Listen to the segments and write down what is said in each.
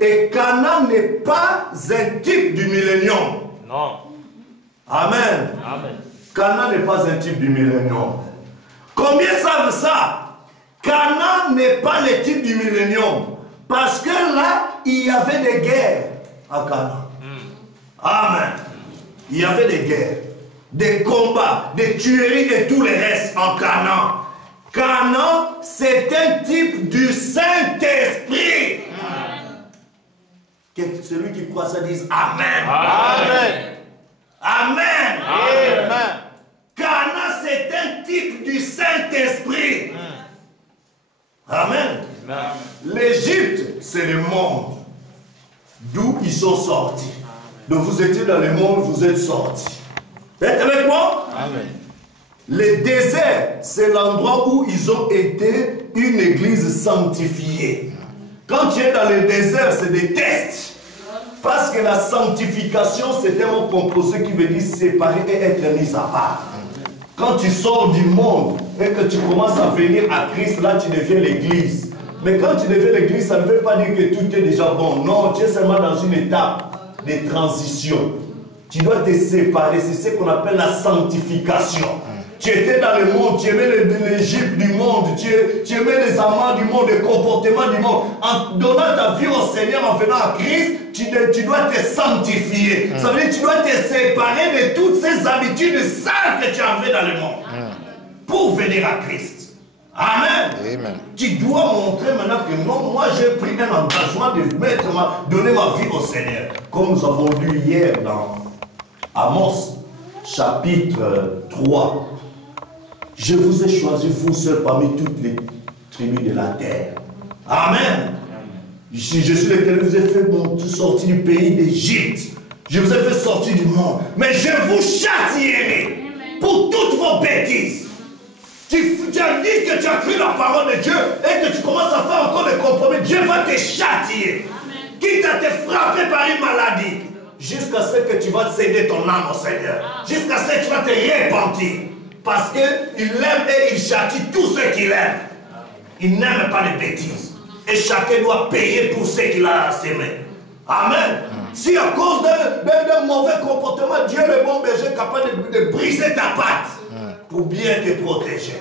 Et Canaan n'est pas un type du millénium. Non. Amen. Amen. Canaan n'est pas un type du millénium. Combien savent ça? Canaan n'est pas le type du millénium. Parce que là, il y avait des guerres à Canaan. Amen. Il y avait des guerres, des combats, des tueries et tout le reste en Canaan. Canaan, c'est un type du Saint-Esprit. Celui qui croit ça dise Amen. Amen. Amen. Amen. Canaan, c'est un type du Saint-Esprit. Amen. L'Égypte, c'est le monde d'où ils sont sortis. Donc vous étiez dans le monde, vous êtes sortis. Êtes avec moi? Amen. Le désert, c'est l'endroit où ils ont été une église sanctifiée. Quand tu es dans le désert, c'est des tests. Parce que la sanctification, c'est un mot composé qui veut dire séparer et être mis à part. Quand tu sors du monde et que tu commences à venir à Christ, là tu deviens l'église. Mais quand tu deviens l'église, ça ne veut pas dire que tout est déjà bon. Non, tu es seulement dans une étape de transition. Tu dois te séparer, c'est ce qu'on appelle la sanctification. Tu étais dans le monde, tu aimais l'Égypte du monde, tu aimais les amants du monde, les comportements du monde. En donnant ta vie au Seigneur, en venant à Christ, tu dois te sanctifier. Ça veut dire que tu dois te séparer de toutes ces habitudes sales que tu avais dans le monde pour venir à Christ. Amen. Amen. Tu dois montrer maintenant que non, moi j'ai pris un engagement de donner ma vie au Seigneur. Comme nous avons lu hier dans Amos, chapitre 3. Je vous ai choisi, vous seuls, parmi toutes les tribus de la terre. Amen. Je suis l'Éternel, je vous ai fait sortir du pays d'Égypte. Je vous ai fait sortir du monde. Mais je vous châtierai pour toutes vos bêtises. Tu as dit que tu as cru la parole de Dieu et que tu commences à faire encore des compromis. Dieu va te châtier. Quitte à te frapper par une maladie. Jusqu'à ce que tu vas céder ton âme au Seigneur. Jusqu'à ce que tu vas te repentir. Parce qu'il aime et il châtie tous ceux qu'il aime. Il n'aime pas les bêtises. Et chacun doit payer pour ce qu'il a semé. Amen. Si à cause d'un mauvais comportement, Dieu le bon berger est capable de briser ta patte pour bien te protéger.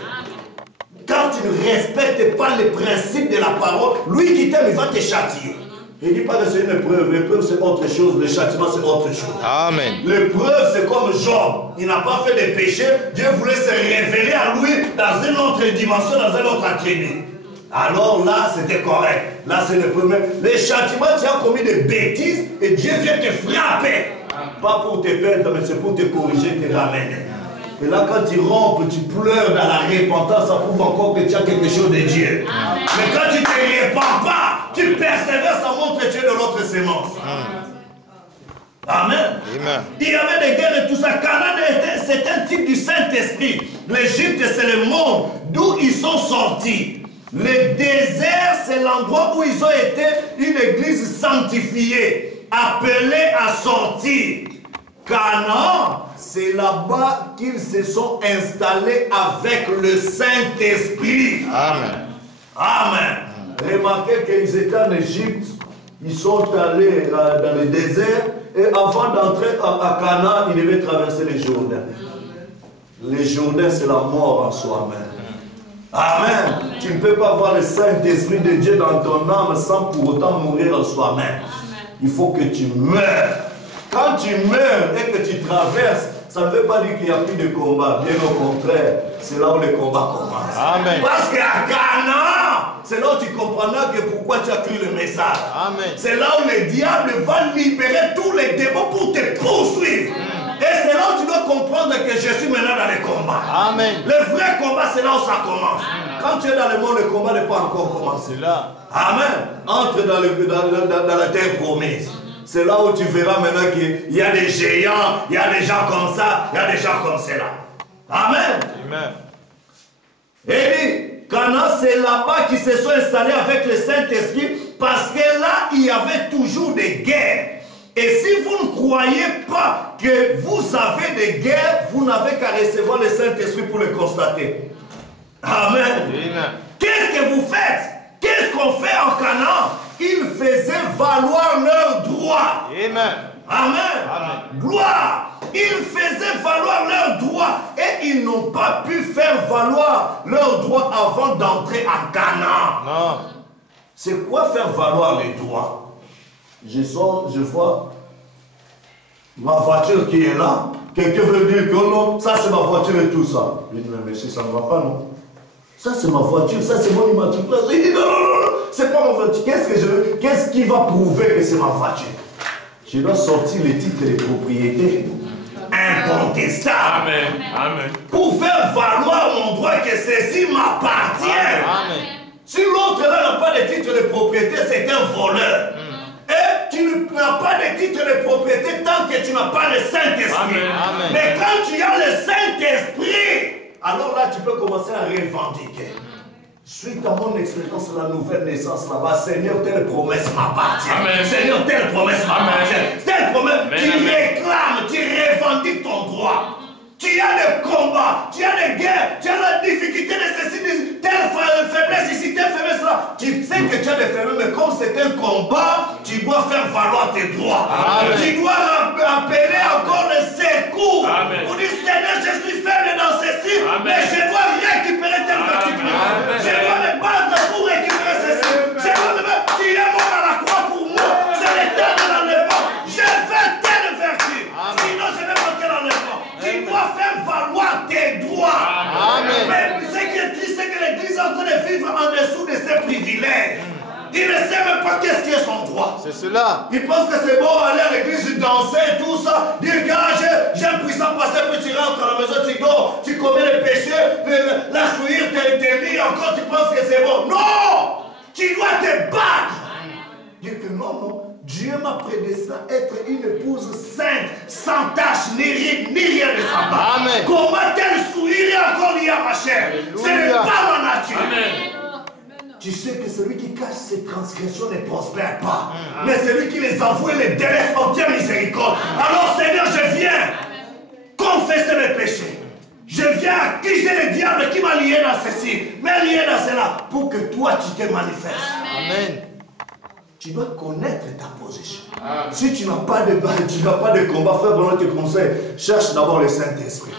Quand tu ne respectes pas les principes de la parole, lui qui t'aime, il va te châtier. Il ne dit pas que c'est une épreuve. L'épreuve, c'est autre chose. Le châtiment, c'est autre chose. Amen. L'épreuve, c'est comme Job. Il n'a pas fait de péché. Dieu voulait se révéler à lui dans une autre dimension, dans un autre attribut. Alors là, c'était correct. Là, c'est l'épreuve. Les châtiments, tu as commis des bêtises et Dieu vient te frapper. Pas pour te perdre, mais c'est pour te corriger, te ramener. Et là, quand tu rompes, tu pleures dans la repentance, ça prouve encore que tu as quelque chose de Dieu. Amen. Mais quand tu ne te repens pas, tu persévères, ça montre que tu es de l'autre sémence. Amen. Amen. Il y avait des guerres et tout ça. Canaan, c'est un type du Saint-Esprit. L'Égypte, c'est le monde d'où ils sont sortis. Le désert, c'est l'endroit où ils ont été une église sanctifiée, appelée à sortir. Canaan, c'est là-bas qu'ils se sont installés avec le Saint-Esprit. Amen. Amen. Remarquez qu'ils étaient en Égypte, ils sont allés dans le désert, et avant d'entrer à Canaan, ils devaient traverser le Jourdain. Le Jourdain, c'est la mort en soi-même. Amen. Tu ne peux pas avoir le Saint-Esprit de Dieu dans ton âme sans pour autant mourir en soi-même. Il faut que tu meurs. Quand tu meurs et que tu traverses, ça ne veut pas dire qu'il n'y a plus de combat. Bien au contraire, c'est là où le combat commence. Amen. Parce qu'à Canaan, c'est là où tu comprendras que pourquoi tu as cru le message. C'est là où le diable va libérer tous les démons pour te poursuivre. Et c'est là où tu dois comprendre que je suis maintenant dans les combats. Amen. Le vrai combat, c'est là où ça commence. Quand tu es dans le monde, le combat n'est pas encore commencé. Là. Amen. Entre dans la terre promise. C'est là où tu verras maintenant qu'il y a des géants, il y a des gens comme ça, il y a des gens comme cela. Amen. Amen. Et Canaan, c'est là-bas qu'ils se sont installés avec le Saint-Esprit parce que là, il y avait toujours des guerres. Et si vous ne croyez pas que vous avez des guerres, vous n'avez qu'à recevoir le Saint-Esprit pour le constater. Amen. Qu'est-ce que vous faites? Qu'est-ce qu'on fait en Canaan? ils faisaient valoir leurs droits. Amen. Amen. Gloire. Ils faisaient valoir leurs droits et ils n'ont pas pu faire valoir leurs droits avant d'entrer en Canaan. Non. C'est quoi faire valoir les droits? Je sors, je vois ma voiture qui est là. Quelqu'un veut dire que non, ça c'est ma voiture et tout ça. Je dis, mais monsieur, ça ne va pas, non? Ça c'est ma voiture, ça c'est mon immatriculation. Il dit, non, non, non, non, c'est pas ma voiture. Qu'est-ce qui va prouver que c'est ma voiture? Je dois sortir les titres de propriété incontestables. Amen. Amen. Pour faire valoir mon droit que ceci m'appartient. Amen. Si l'autre là n'a pas de titre de propriété, c'est un voleur. Et tu n'as pas de titre de propriété tant que tu n'as pas le Saint-Esprit. Mais quand tu as le Saint-Esprit, alors là tu peux commencer à revendiquer. Suite à mon expérience, la nouvelle naissance là-bas, Seigneur, telle promesse m'appartient. Seigneur, telle promesse m'appartient. Telle promesse, tu réclames, tu revendiques ton droit. Tu as des combats, tu as des guerres, tu as la difficulté de ceci, telle faiblesse ici, telle faiblesse là. Tu sais que tu as des faiblesses, mais comme c'est un combat, tu dois faire valoir tes droits. Amen. Tu dois appeler encore le secours. Pour dire, Seigneur, je suis faible dans ceci, mais je dois récupérer telle vertu. Je dois me battre pour récupérer ceci. Je dois me battre. Tu es mort à la croix pour moi. C'est le temps de l'enlèvement. Je veux telle vertu. Sinon, je vais manquer l'enlèvement. Tu dois faire valoir tes droits. Amen. Mais ce qui est triste, c'est que l'Église est en train de vivre en dessous de ses privilèges. Il ne sait même pas qu'est-ce qui est son droit. C'est cela. Il pense que c'est bon aller à l'église, danser, tout ça. Dire que j'ai un puissant pasteur, puis tu rentres à la maison, tu dors, tu commets les péchés, la chouïre t'es mis, encore tu penses que c'est bon. Non! Tu dois te battre. Dire que non, non. Dieu m'a prédestiné à être une épouse sainte, sans tache, ni ride, ni rien de sabbat. Amen. Comment tel souillé encore lié à ma chair? Ce n'est pas ma nature. Amen. Tu sais que celui qui cache ses transgressions ne prospère pas. Mais celui qui les avoue et les délaisse obtient miséricorde. Alors Seigneur, je viens confesser mes péchés. Je viens accuser le diable qui m'a lié dans ceci, m'a lié dans cela, pour que toi tu te manifestes. Amen. Tu dois connaître ta position. Si tu n'as pas de combat, frère, bon, je te conseille, cherche d'abord le Saint-Esprit.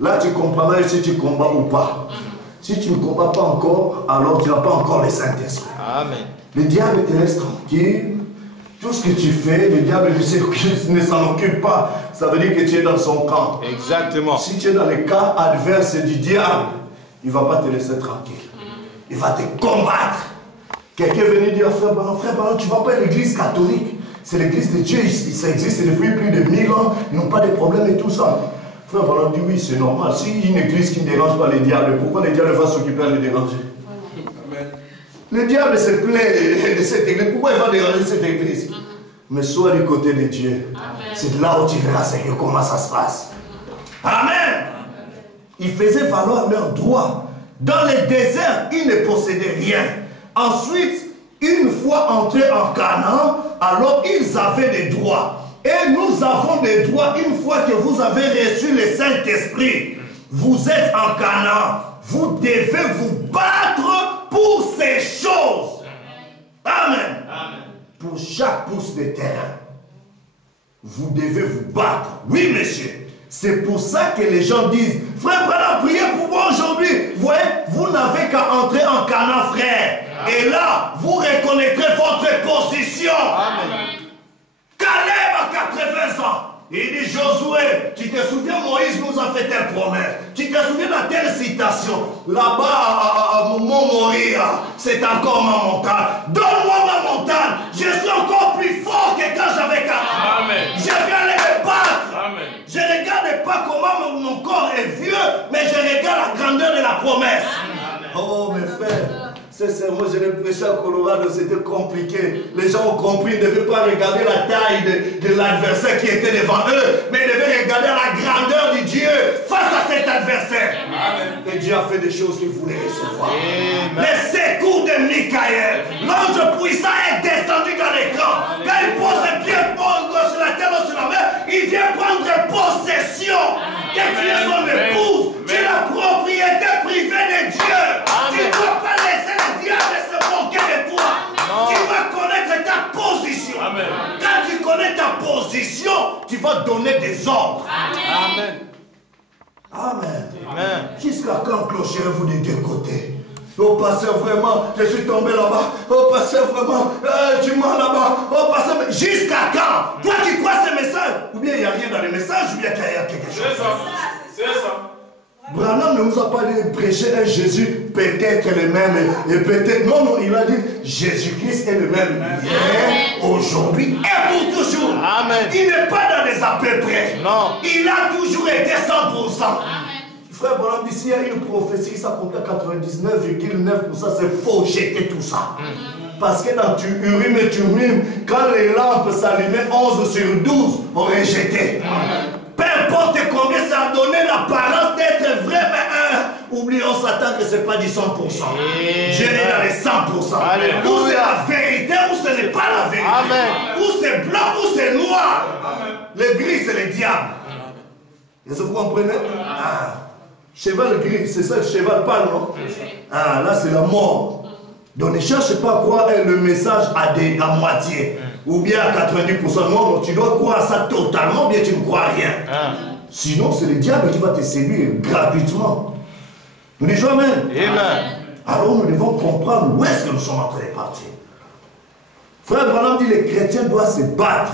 Là, tu comprendras si tu combats ou pas. Si tu ne combats pas encore, alors tu n'as pas encore le Saint-Esprit. Amen. Le diable te laisse tranquille. Tout ce que tu fais, le diable ne s'en occupe pas. Ça veut dire que tu es dans son camp. Exactement. Si tu es dans le cas adverse du diable, il ne va pas te laisser tranquille. Il va te combattre. Quelqu'un est venu dire, frère Ballon, tu ne vas pas à l'église catholique. C'est l'église de Dieu, ça existe depuis plus de 1000 ans, ils n'ont pas de problème et tout ça. Frère Ballon dit, oui, c'est normal. Si une église qui ne dérange pas les diables, pourquoi les diables vont s'occuper à les déranger? Amen. Le diable se plaît de cette église, pourquoi il va déranger cette église? Mais sois du côté de Dieu. C'est là où tu verras comment ça se passe. Amen. Ils faisaient valoir leurs droits. Dans le désert, ils ne possédaient rien. Ensuite, une fois entrés en Canaan, alors ils avaient des droits. Et nous avons des droits une fois que vous avez reçu le Saint-Esprit. Vous êtes en Canaan. Vous devez vous battre pour ces choses. Amen. Amen. Pour chaque pouce de terrain, vous devez vous battre. Oui, monsieur. C'est pour ça que les gens disent, frère Branham, priez pour moi aujourd'hui. Vous voyez, vous n'avez qu'à entrer en Canaan, frère. Et là, vous reconnaîtrez votre position. Amen. Caleb a 80 ans. Il dit, Josué, tu te souviens, Moïse nous a fait telle promesse. Tu te souviens de telle citation. Là-bas, à Mont Moria, c'est encore ma montagne. Donne-moi ma montagne. Je suis encore plus fort que quand j'avais 40 ans. Je vais aller me battre. Amen. Je ne regarde pas comment mon corps est vieux, mais je regarde la grandeur de la promesse. Amen. Oh, mes frères. Sincèrement, je l'ai prêché à Colorado, c'était compliqué. Les gens ont compris, ils ne devaient pas regarder la taille de l'adversaire qui était devant eux, mais ils devaient regarder la grandeur de Dieu face à cet adversaire. Amen. Et Dieu a fait des choses qu'il voulait recevoir. Amen. Les secours de Michael, l'ange puissant est descendu dans les camps. Quand il pose un pied gauche sur la terre, sur la mer, il vient prendre possession. Et tu es son épouse, tu es la propriété privée de Dieu. Amen. Tu ne dois pas laisser le diable se moquer de toi. Non. Tu vas connaître position, tu vas donner des ordres. Amen. Amen. Amen. Jusqu'à quand clocherez-vous des deux côtés? Oh pasteur, vraiment, je suis tombé là-bas. Oh pasteur, vraiment, tu mens là-bas. Oh pasteur, jusqu'à quand? Toi qui crois ce message, ou bien il n'y a rien dans le message, ou bien qu'il y a quelque chose. C'est ça. C'est ça. Branham ne nous a pas dit de prêcher un Jésus peut-être le même et peut-être. Non, non, il a dit Jésus-Christ est le même hier, aujourd'hui et pour toujours. Amen. Il n'est pas dans des à peu près. Non. Il a toujours été 100%. Frère Branham dit s'il y a une prophétie, ça compte à 99,9%, c'est faux, jeter tout ça. Parce que dans Urim et Thummim, quand les lampes s'allumaient 11 sur 12, on rejetait. Peu importe combien ça a donné l'apparence d'être vrai, mais oublions Satan que ce n'est pas du 100%. Dieu est dans les 100%. Alléluia. Ou c'est la vérité, ou ce n'est pas la vérité. Amen. Ou c'est blanc, ou c'est noir. Le gris, c'est le diable. Est-ce que vous comprenez? Cheval gris, c'est ça le cheval pâle, non? Ah, là, c'est la mort. Donc ne cherche pas à croire le message à moitié. Ou bien à 90%. Non, tu dois croire ça totalement, ou bien tu ne crois rien. Sinon, c'est le diable qui va te séduire gratuitement. Nous disons Amen. Amen. Alors nous devons comprendre où est-ce que nous sommes en train de partir. Frère Branham dit les chrétiens doivent se battre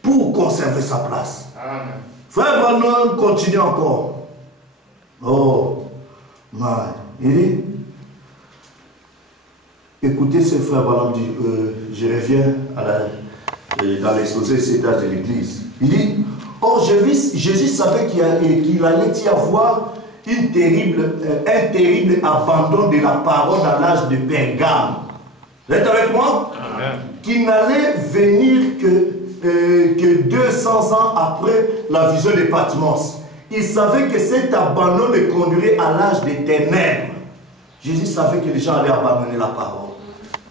pour conserver sa place. Amen. Frère Branham continue encore. Oh, man. Il dit, écoutez ce frère Branham dit, je reviens dans l'exposé étage de l'église. Il dit, oh, Jésus savait qu'il allait y avoir un terrible abandon de la parole dans l'âge de Pergame. Vous êtes avec moi? Qu'il n'allait venir que 200 ans après la vision de Patmos. Il savait que cet abandon le conduirait à l'âge des ténèbres. Jésus savait que les gens allaient abandonner la parole.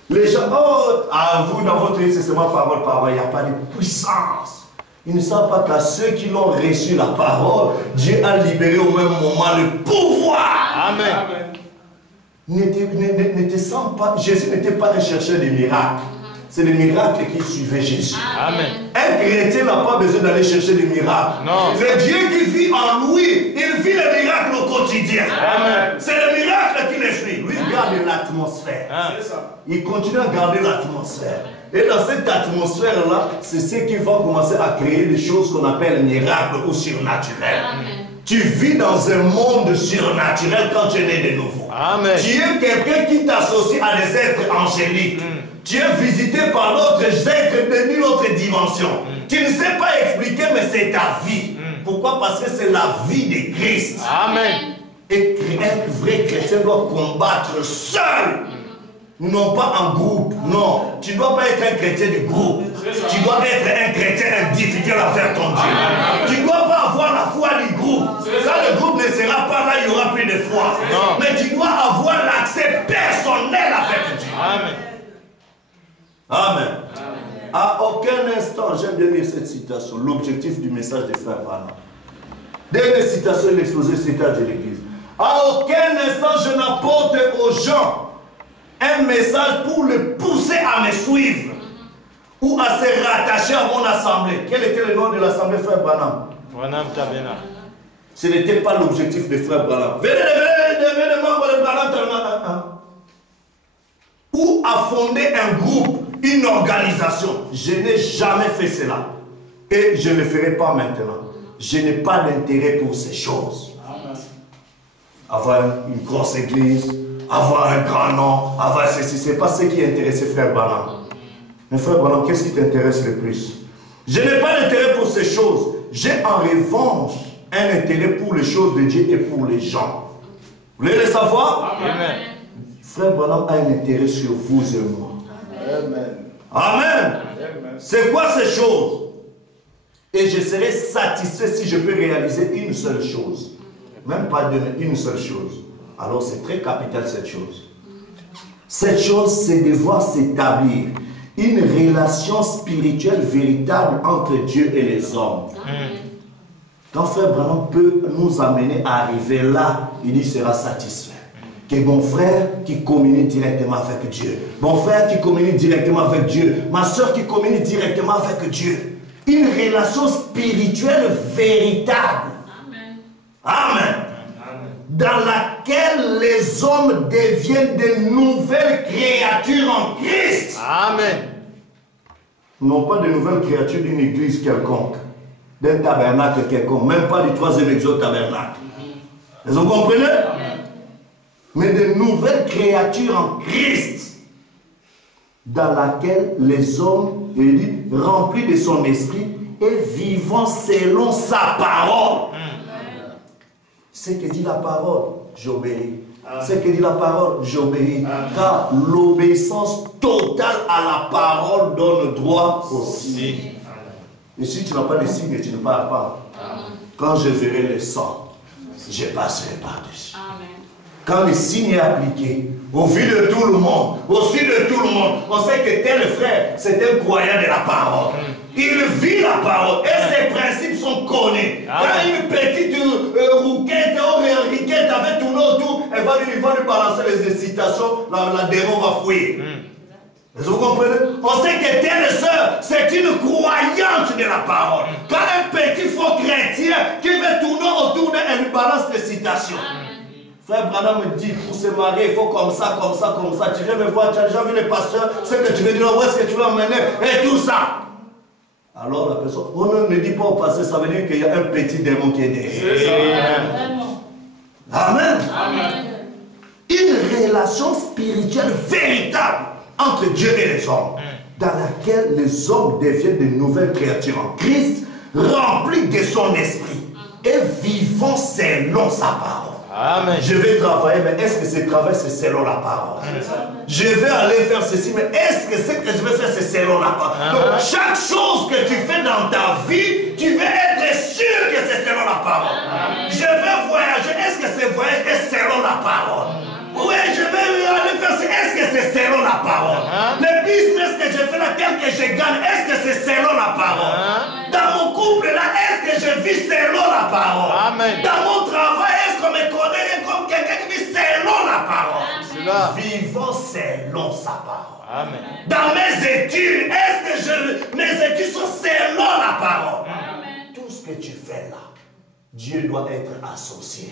Les gens, oh, à vous dans votre vie, c'est seulement parole, parole, il n'y a pas de puissance. Ils ne savent pas qu'à ceux qui l'ont reçu la parole, Dieu a libéré au même moment le pouvoir. Amen. Ne te sens pas, Jésus n'était pas un chercheur de miracles. C'est les miracles qui suivaient Jésus. Amen. Un chrétien n'a pas besoin d'aller chercher des miracles. Non. C'est Dieu qui vit en lui. Il vit les miracles au quotidien. Amen. C'est le miracle qui le suit. Lui garde l'atmosphère. C'est ça. Il continue à garder l'atmosphère. Et dans cette atmosphère-là, c'est ce qui va commencer à créer des choses qu'on appelle miracles ou surnaturels. Amen. Tu vis dans un monde surnaturel quand tu es né de nouveau. Amen. Tu es quelqu'un qui t'associe à des êtres angéliques. Tu es visité par d'autres êtres d'une autre dimension. Tu ne sais pas expliquer, mais c'est ta vie. Pourquoi? Parce que c'est la vie de Christ. Amen. Et un vrai chrétien doit combattre seul. Non pas en groupe. Non. Tu ne dois pas être un chrétien du groupe. Tu dois être un chrétien individuel à faire ton Dieu. Tu ne dois pas avoir la foi du groupe. Quand le groupe ne sera pas là, il n'y aura plus de foi. Non. Mais tu dois avoir l'accès personnel avec Dieu. Amen. Amen. À aucun instant, j'aime bien lire cette citation, l'objectif du message des frères Branham. Dernière citation de l'exposé étage de l'église. À aucun instant, je n'apporte aux gens un message pour le pousser à me suivre ou à se rattacher à mon assemblée. Quel était le nom de l'assemblée, frère Branham? Branham Tabernacle. Ce n'était pas l'objectif des frères Branham. Venez membres de Branham Tabernacle. Ou à fonder un groupe, une organisation. Je n'ai jamais fait cela. Et je ne le ferai pas maintenant. Je n'ai pas d'intérêt pour ces choses. Avoir une grosse église, avoir un grand nom, avoir ceci, ce n'est pas ce qui intéresse frère Branham. Mais frère Branham, qu'est-ce qui t'intéresse le plus? Je n'ai pas d'intérêt pour ces choses. J'ai en revanche un intérêt pour les choses de Dieu et pour les gens. Vous voulez le savoir? Amen. Frère Branham a un intérêt sur vous et moi. Amen. Amen. C'est quoi ces choses? Et je serai satisfait si je peux réaliser une seule chose. Même pas deux, mais une seule chose. Alors c'est très capital cette chose. Cette chose, c'est de voir s'établir une relation spirituelle véritable entre Dieu et les hommes. Quand frère Branham peut nous amener à arriver là, il sera satisfait. Que mon frère qui communie directement avec Dieu. Mon frère qui communie directement avec Dieu. Ma soeur qui communie directement avec Dieu. Une relation spirituelle véritable. Amen. Dans laquelle les hommes deviennent de nouvelles créatures en Christ. Amen. Non pas de nouvelles créatures d'une église quelconque, d'un tabernacle quelconque, même pas du 3e exode tabernacle. Vous comprenez? Mais de nouvelles créatures en Christ, dans laquelle les hommes, il dit, remplis de son esprit et vivant selon sa parole. Ce que dit la parole, j'obéis. Ce que dit la parole, j'obéis. Car l'obéissance totale à la parole donne droit au signe. Et si tu n'as pas de signe, tu ne parles pas. Quand je verrai le sang, je passerai par-dessus. Quand le signe est appliqué, au vu de tout le monde, au su de tout le monde, on sait que tel frère, c'est un croyant de la parole. Il vit la parole et ses principes sont connus. Quand une petite rouquette ou riquette avait tourné autour, il va lui balancer les incitations, la démon va fuir. Vous comprenez? On sait que telle sœur, c'est une croyante de la parole. Quand un petit faux chrétien qui veut tourner autour d'elle, elle lui balance des citations. Frère Branham me dit, pour se marier, il faut comme ça, comme ça, comme ça. Tu viens me voir, tu as déjà vu les pasteurs, ce que tu veux dire, où est-ce que tu veux emmener, et tout ça. Alors la personne, on ne dit pas au pasteur, ça veut dire qu'il y a un petit démon qui est derrière. Amen. Amen. Une relation spirituelle véritable entre Dieu et les hommes, dans laquelle les hommes deviennent de nouvelles créatures en Christ, remplis de son esprit et vivant selon sa parole. Amen. Je vais travailler, mais est-ce que ce travail c'est selon la parole? Je vais aller faire ceci, mais est-ce que ce que je vais faire c'est selon la parole? Donc chaque chose que tu fais dans ta vie, tu veux être sûr que c'est selon la parole. Je vais voyager, est-ce que ce voyage est selon la parole? Oui, je vais aller faire ceci, est-ce que c'est selon la parole? Le business que je fais là, tel que je gagne, est-ce que c'est selon la parole? Dans mon couple là, est-ce que je vis selon la parole? Amen. Dans mon travail, est-ce qu'on me connaît comme quelqu'un qui vit selon la parole? Vivant selon sa parole. Amen. Dans mes études, est-ce que mes études sont selon la parole? Amen. Tout ce que tu fais là, Dieu doit être associé.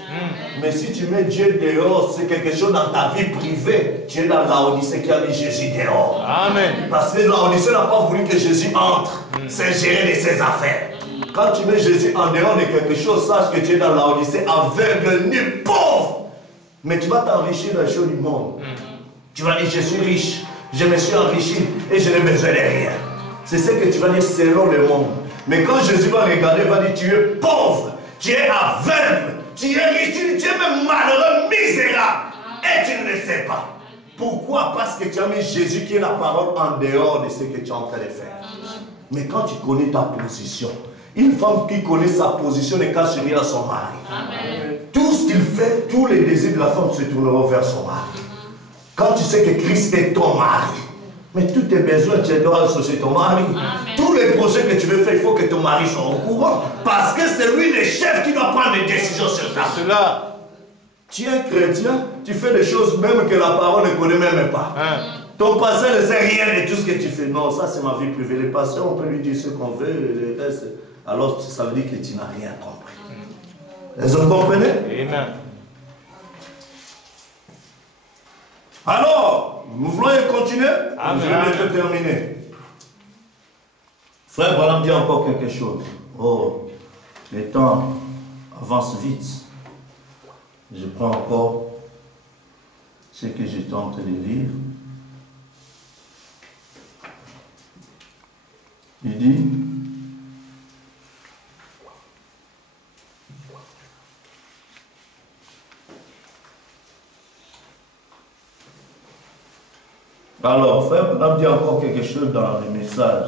Mais si tu mets Dieu dehors, c'est quelque chose dans ta vie privée. Tu es dans Laodicée qui a mis Jésus dehors. Amen. Parce que Laodicée n'a pas voulu que Jésus entre. C'est gérer de ses affaires. Quand tu mets Jésus en dehors de quelque chose, sache que tu es dans Laodicée aveugle, nu, pauvre. Mais tu vas t'enrichir dans les choses du monde. Tu vas dire, je suis riche, je me suis enrichi et je n'ai besoin de rien. C'est ce que tu vas dire selon le monde. Mais quand Jésus va regarder, il va dire, tu es pauvre. Tu es aveugle, tu es riche, tu es même malheureux, misérable. Et tu ne le sais pas. Pourquoi? Parce que tu as mis Jésus qui est la parole en dehors de ce que tu es en train de faire. Mais quand tu connais ta position, une femme qui connaît sa position ne cache rien à son mari. Amen. Tout ce qu'il fait, tous les désirs de la femme se tourneront vers son mari. Quand tu sais que Christ est ton mari, mais tous tes besoins, tu dois associer ton mari. Amen. Tous les projets que tu veux faire, il faut que ton mari soit au courant. Parce que c'est lui le chef qui doit prendre des décisions sur ta vie. Tu es chrétien, tu fais des choses même que la parole ne connaît même pas. Ton pasteur ne sait rien de tout ce que tu fais. Non, ça c'est ma vie privée. Les pasteurs, on peut lui dire ce qu'on veut. Le reste, alors ça veut dire que tu n'as rien compris. Est-ce que vous comprenez? Amen. Alors, nous voulons continuer. Amen. Je vais bientôt terminer. Frère Branham dit encore quelque chose. Oh, le temps avance vite. Je prends encore ce que j'étais en train de lire. Il dit, alors, frère, on dit encore quelque chose dans le message.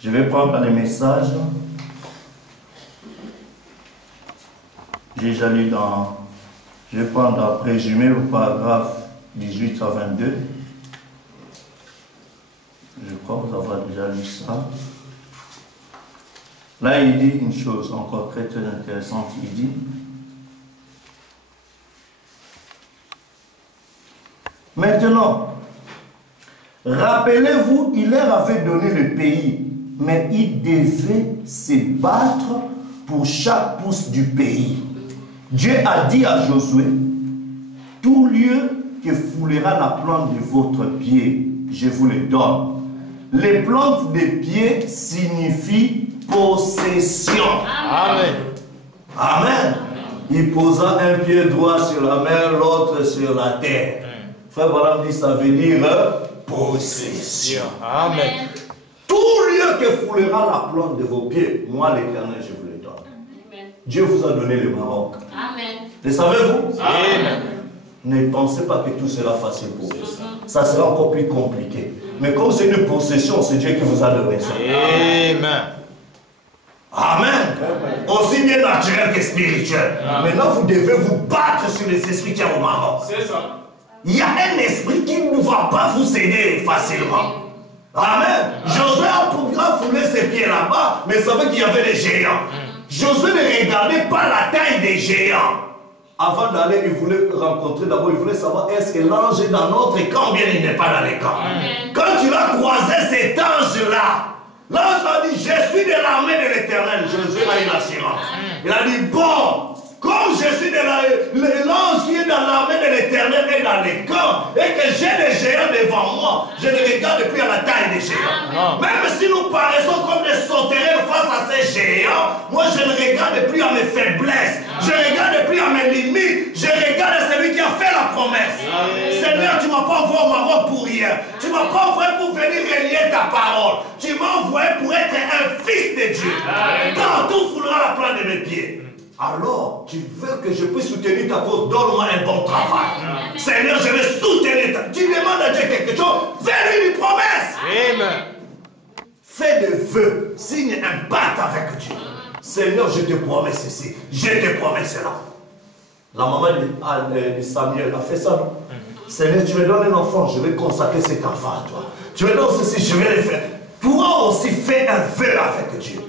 Je vais prendre le message. J'ai déjà lu dans... Je vais prendre à présumer le paragraphe 18 à 22. Je crois vous avoir déjà lu ça. Là, il dit une chose encore très très intéressante. Il dit, Maintenant, rappelez-vous, il leur avait donné le pays, mais ils devaient se battre pour chaque pouce du pays. Dieu a dit à Josué, tout lieu que foulera la plante de votre pied, je vous le donne. Les plantes des pieds signifient possession. Amen. Amen. Il posa un pied droit sur la mer, l'autre sur la terre. Frère Branham dit, ça veut dire possession. Amen. Tout lieu que foulera la plante de vos pieds, moi l'Éternel, je vous le donne. Amen. Dieu vous a donné le Maroc. Amen. Le savez-vous? Amen. Ne pensez pas que tout sera facile pour vous. Ça sera encore plus compliqué. Mais comme c'est une possession, c'est Dieu qui vous a donné ça. Amen. Amen. Aussi bien naturel que spirituel. Maintenant, vous devez vous battre sur les esprits qui sont au Maroc. C'est ça. Il y a un esprit qui ne va pas vous aider facilement. Amen. Josué a foulé ses pieds là-bas, mais il savait qu'il y avait des géants. Josué ne regardait pas la taille des géants. Avant d'aller, il voulait rencontrer d'abord, il voulait savoir est-ce que l'ange est dans notre camp ou bien il n'est pas dans les camps. Quand tu as croisé cet ange-là, l'ange a dit, je suis de l'armée de l'Éternel. Josué a eu l'assurance. Il a dit, bon, comme je suis de l'ange qui est dans l'armée de l'Éternel et dans les camps, et que j'ai des géants devant moi, je ne regarde plus à la taille des géants. Même si nous paraissons comme des sauterelles face à ces géants, moi je ne regarde plus à mes faiblesses, je ne regarde plus à mes limites, je regarde à celui qui a fait la promesse. Seigneur, tu ne m'as pas envoyé au Maroc pour rien. Tu ne m'as pas envoyé pour venir relier ta parole. Tu m'as envoyé pour être un fils de Dieu. Quand tout foulera la plante de mes pieds. Alors, tu veux que je puisse soutenir ta cause, donne-moi un bon travail. Seigneur, je vais soutenir ta... Tu demandes à Dieu quelque chose, fais-lui une promesse. Amen. Fais des vœux, signe un pacte avec Dieu. Seigneur, je te promets ceci, je te promets cela. La maman de Samuel a fait ça, non? Seigneur, tu me donnes un enfant, je vais consacrer cet enfant à toi. Tu me donnes ceci, je vais le faire. Toi aussi, fais un vœu avec Dieu.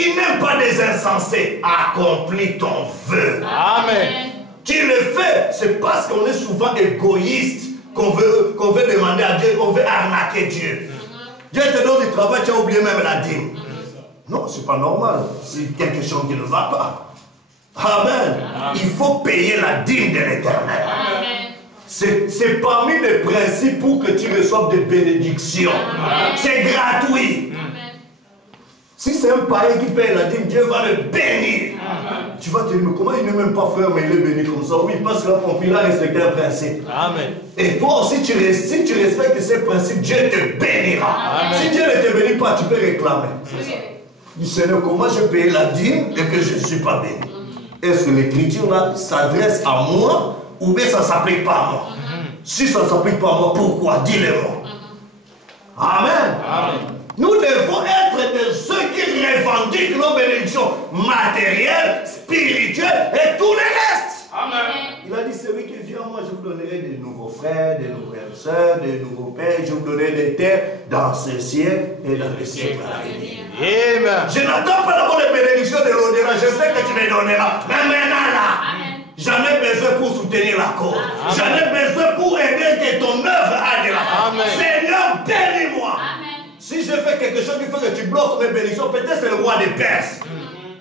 Il n'aime pas des insensés. Accomplis ton vœu. Amen. Tu le fais, c'est parce qu'on est souvent égoïste qu'on veut demander à Dieu, qu'on veut arnaquer Dieu. Dieu te donne du travail, tu as oublié même la dîme. Non, c'est pas normal. C'est quelque chose qui ne va pas. Amen. Il faut payer la dîme de l'Éternel. C'est parmi les principes pour que tu reçoives des bénédictions. C'est gratuit. Si c'est un païen qui paye la dîme, Dieu va le bénir. Tu vas te dire, mais comment il n'est même pas frère, mais il est béni comme ça? Oui, parce qu'il a compris, il a respecté un principe. Amen. Et toi aussi, si tu respectes ces principes, Dieu te bénira. Amen. Si Dieu ne te bénit pas, tu peux réclamer. Du Seigneur, comment je paye la dîme et que je ne suis pas béni? Est-ce que l'écriture là s'adresse à moi ou bien ça ne s'applique pas à moi? Si ça ne s'applique pas à moi, pourquoi? Dis-le-moi. Amen. Amen. Nous devons être de ceux qui revendiquent nos bénédictions matérielles, spirituelles et tout le reste. Amen. Il a dit, celui qui vient, moi je vous donnerai des nouveaux frères, des nouvelles sœurs, des nouveaux pères, je vous donnerai des terres dans ce siècle et dans le siècle à venir. Amen. Je n'attends pas d'abord les bénédictions de l'au-delà, je sais que tu me donneras. Mais maintenant là, j'en ai besoin pour soutenir la cause. J'en ai besoin pour aider que ton œuvre aille de la fin. Seigneur, bénis-moi. Si je fais quelque chose qui fait que tu bloques mes bénédictions, peut-être c'est le roi des Perses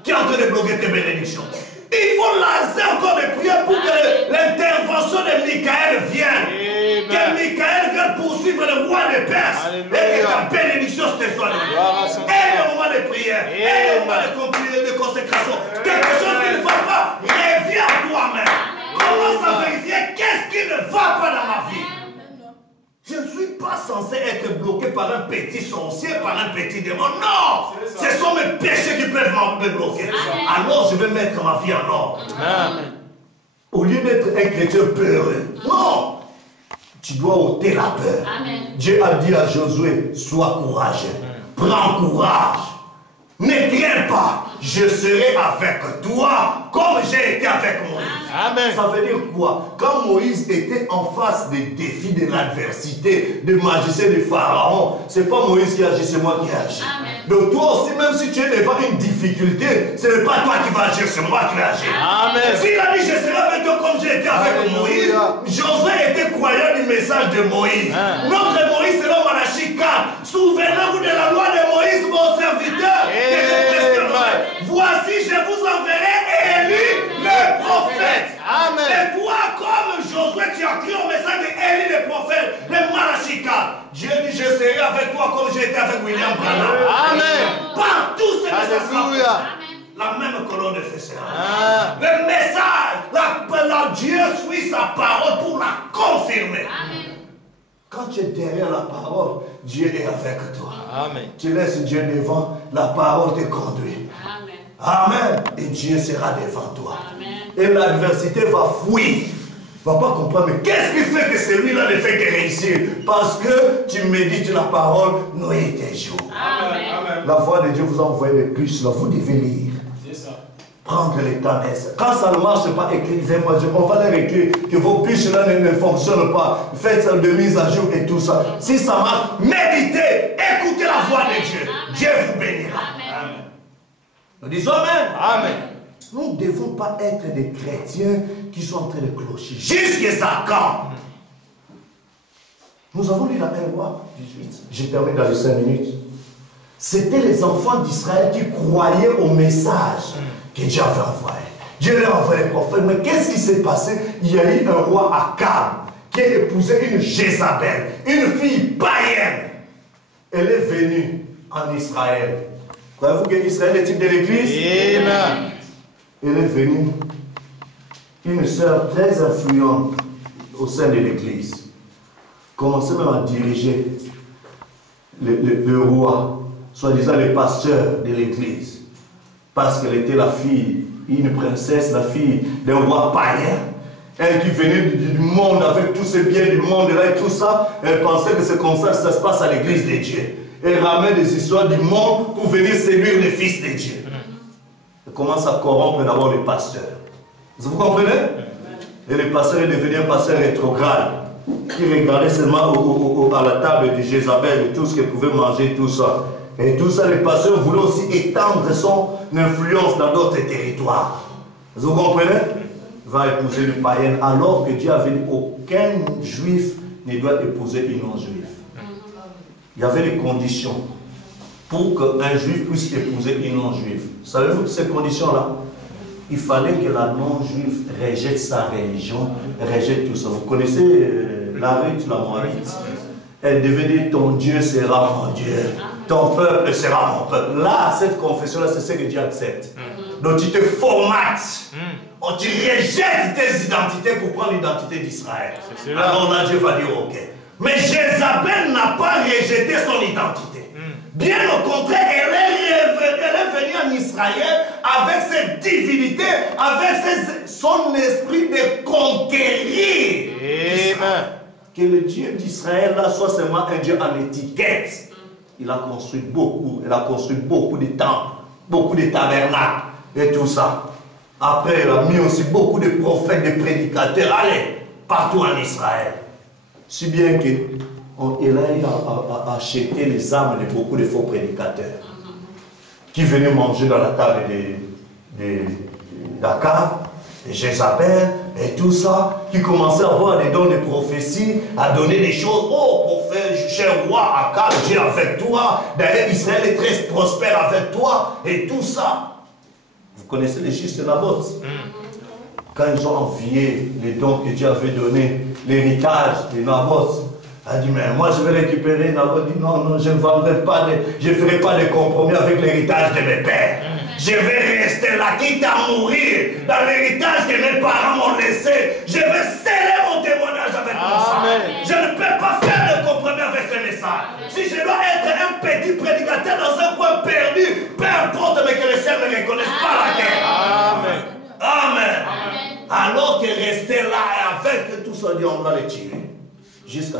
qui est en train de bloquer tes bénédictions. Il faut lancer encore des prières pour que l'intervention de Michael vienne. Que Michael vienne poursuivre le roi des Perses. Et que ta bénédiction se soit donnée. Et le moment de prière, et le moment de consécration. Quelque chose qui ne va pas, reviens à toi-même. Commence à vérifier qu'est-ce qui ne va pas dans ma vie. Je ne suis pas censé être bloqué par un petit sorcier, par un petit démon. Non! Ce sont mes péchés qui peuvent me bloquer. Alors je vais mettre ma vie en ordre. Au lieu d'être un chrétien peureux. Non! Tu dois ôter la peur. Dieu a dit à Josué, sois courageux. Prends courage. Ne crains pas. Je serai avec toi comme j'ai été avec Moïse. Amen. Ça veut dire quoi? Quand Moïse était en face des défis de l'adversité, des magiciens de Pharaon, c'est pas Moïse qui agit, c'est moi qui agis. Donc toi aussi, même si tu es devant une difficulté, ce n'est pas toi qui vas agir, c'est moi qui vais agir. Amen. S'il a dit je serai avec toi comme j'ai été avec Moïse, Josué était croyant, il me message de Moïse. Notre Moïse, c'est l'homme Malachie 4. Souvenez-vous de la loi de Moïse, mon serviteur. Voici, je vous enverrai Élie, le prophète. Amen. Et toi, comme Josué, tu as cru au message d'Élie, le prophète, le Malachie 4. Dieu dit, je serai avec toi comme j'ai été avec William Branham. Amen. Partout, c'est Alléluia. la même colonne de feu sera. Le message, Dieu suit sa parole pour la confirmer. Amen. Quand tu es derrière la parole, Dieu est avec toi. Amen. Tu laisses Dieu devant, la parole te conduit. Amen. Amen. Et Dieu sera devant toi. Amen. Et l'adversité va fuir. Tu ne vas pas comprendre, mais qu'est-ce qui fait que celui-là ne fait que réussir? Parce que tu médites la parole nuit et jour. Amen. La voix de Dieu vous a envoyé les puces, là, vous devez lire. Prendre le temps d'être. Quand ça ne marche pas, écrivez-moi. On va leur écrire que vos puces là ne fonctionnent pas. Faites ça de mise à jour et tout ça. Si ça marche, méditez, écoutez la voix de Dieu. Amen. Dieu vous bénira. Amen. Nous disons Amen. Amen. Nous ne devons pas être des chrétiens qui sont en train de clocher. Jusqu'à quand? Nous avons lu la 1 Roi 18. Je termine dans les 5 minutes. C'était les enfants d'Israël qui croyaient au message que Dieu avait envoyé. Dieu leur a envoyé les prophètes. Mais qu'est-ce qui s'est passé? Il y a eu un roi Akab qui a épousé une Jézabel, une fille païenne. Elle est venue en Israël. Croyez-vous que Israël est type de l'église? Amen. Elle est venue, une sœur très influente au sein de l'église. Commençait même à diriger le roi, soi-disant le pasteur de l'église. Parce qu'elle était la fille, une princesse, la fille d'un roi païen. Elle qui venait du monde avec tous ses biens du monde là et tout ça, elle pensait que c'est comme ça que ça se passe à l'église de Dieu. Elle ramène des histoires du monde pour venir séduire les fils de Dieu. Elle commence à corrompre d'abord les pasteurs. Vous comprenez? Et le pasteur est devenu un pasteur rétrograde qui regardait seulement à la table de Jézabel et tout ce qu'elle pouvait manger, tout ça. Et tout ça, le pasteur voulait aussi étendre son influence dans d'autres territoires. Vous comprenez? Va épouser une païenne alors que Dieu avait dit aucun juif ne doit épouser une non-juive. Il y avait des conditions pour qu'un juif puisse épouser une non-juive. Savez-vous ces conditions-là? Il fallait que la non-juive rejette sa religion, rejette tout ça. Vous connaissez la Ruth, la Moabite? Elle devait dire ton Dieu sera mon Dieu, ton peuple sera mon peuple. Là, cette confession-là, c'est ce que Dieu accepte. Donc tu te formates. Tu rejettes tes identités pour prendre l'identité d'Israël. Alors là, Dieu va dire ok. Mais Jézabel n'a pas rejeté son identité. Bien au contraire, elle est venue en Israël avec cette divinité, avec son esprit de conquérir. Amen. Que le Dieu d'Israël là soit seulement un Dieu en étiquette. Il a construit beaucoup, il a construit beaucoup de temples, beaucoup de tabernacles et tout ça. Après, il a mis aussi beaucoup de prophètes, de prédicateurs, allez, partout en Israël. Si bien qu'il a acheté les âmes de beaucoup de faux prédicateurs qui venaient manger dans la table d'Akab, de Jézabel et tout ça, qui commençaient à avoir des dons de prophétie, à donner des choses. Oh, prophète, cher roi Akab, Dieu est avec toi. D'ailleurs, Israël est très prospère avec toi et tout ça. Vous connaissez les fils de Naboth. Quand ils ont envié les dons que Dieu avait donnés, l'héritage de Naboth, a dit, mais moi je vais récupérer. Naboth dit, non, non, je ne vendrai pas, je ne ferai pas de compromis avec l'héritage de mes pères. Je vais rester là, quitte à mourir dans l'héritage que mes parents m'ont laissé. Je vais sceller mon témoignage avec mon sang. Je ne peux pas faire de compromis avec ce message. Si je dois être un petit prédicateur dans un coin perdu, peu importe, mais que les ciels ne reconnaissent pas la terre. Amen. Amen. Alors que rester là et avec tout ça, on va les tirer. Jusqu'à